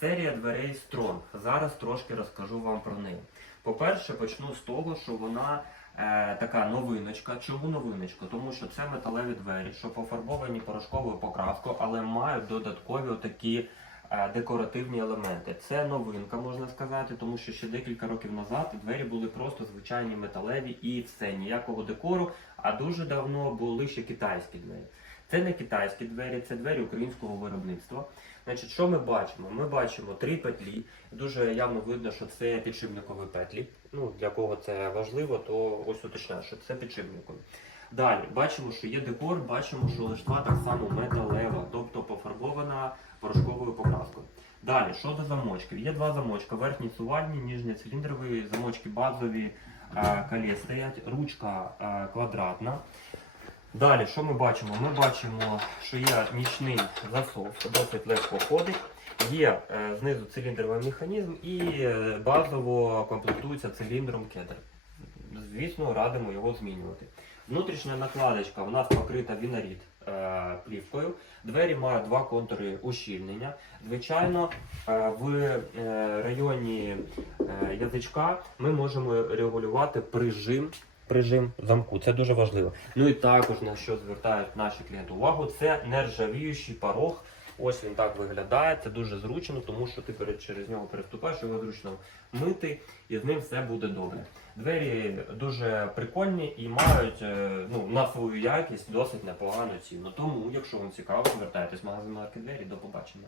Серія дверей Strong. Зараз трошки розкажу вам про неї. По-перше, почну з того, що вона е, така новиночка. Чому новиночка? Тому що це металеві двері, що пофарбовані порошковою покраскою, але мають додаткові такі декоративні елементи. Це новинка, можна сказати, тому що ще декілька років назад двері були просто звичайні металеві і все, ніякого декору. А дуже давно були ще китайські двері. Це не китайські двері, це двері українського виробництва. Значить, що ми бачимо? Ми бачимо три петлі. Дуже явно видно, що це підшипникові петлі. Ну, для кого це важливо, то ось уточняю, що це підшипникові. Далі бачимо, що є декор, бачимо, що лиштва так само металева, тобто пофарбована порошковою покраскою. Далі, щодо замочків, є два замочка: верхній сувальні, нижній циліндровий, замочки базові, е, стоять, ручка квадратна. Далі, що ми бачимо? Ми бачимо, що є нічний засов, досить легко ходить. Є е, знизу циліндровий механізм і е, базово комплектується циліндром кедр. Звісно, радимо його змінювати. Внутрішня накладочка у нас покрита вінарід е, плівкою. Двері мають два контури ущільнення. Звичайно, е, в е, районі е, язичка ми можемо регулювати прижим. Прижим замку, це дуже важливо. Ну і також на що звертають наші клієнти увагу, це нержавіючий порог. Ось він так виглядає. Це дуже зручно, тому що ти через нього переступаєш, його зручно мити, і з ним все буде добре. Двері дуже прикольні і мають е, ну, на свою якість досить непогану ціну. Тому, якщо вам цікаво, звертайтесь в магазин марки двері. До побачення.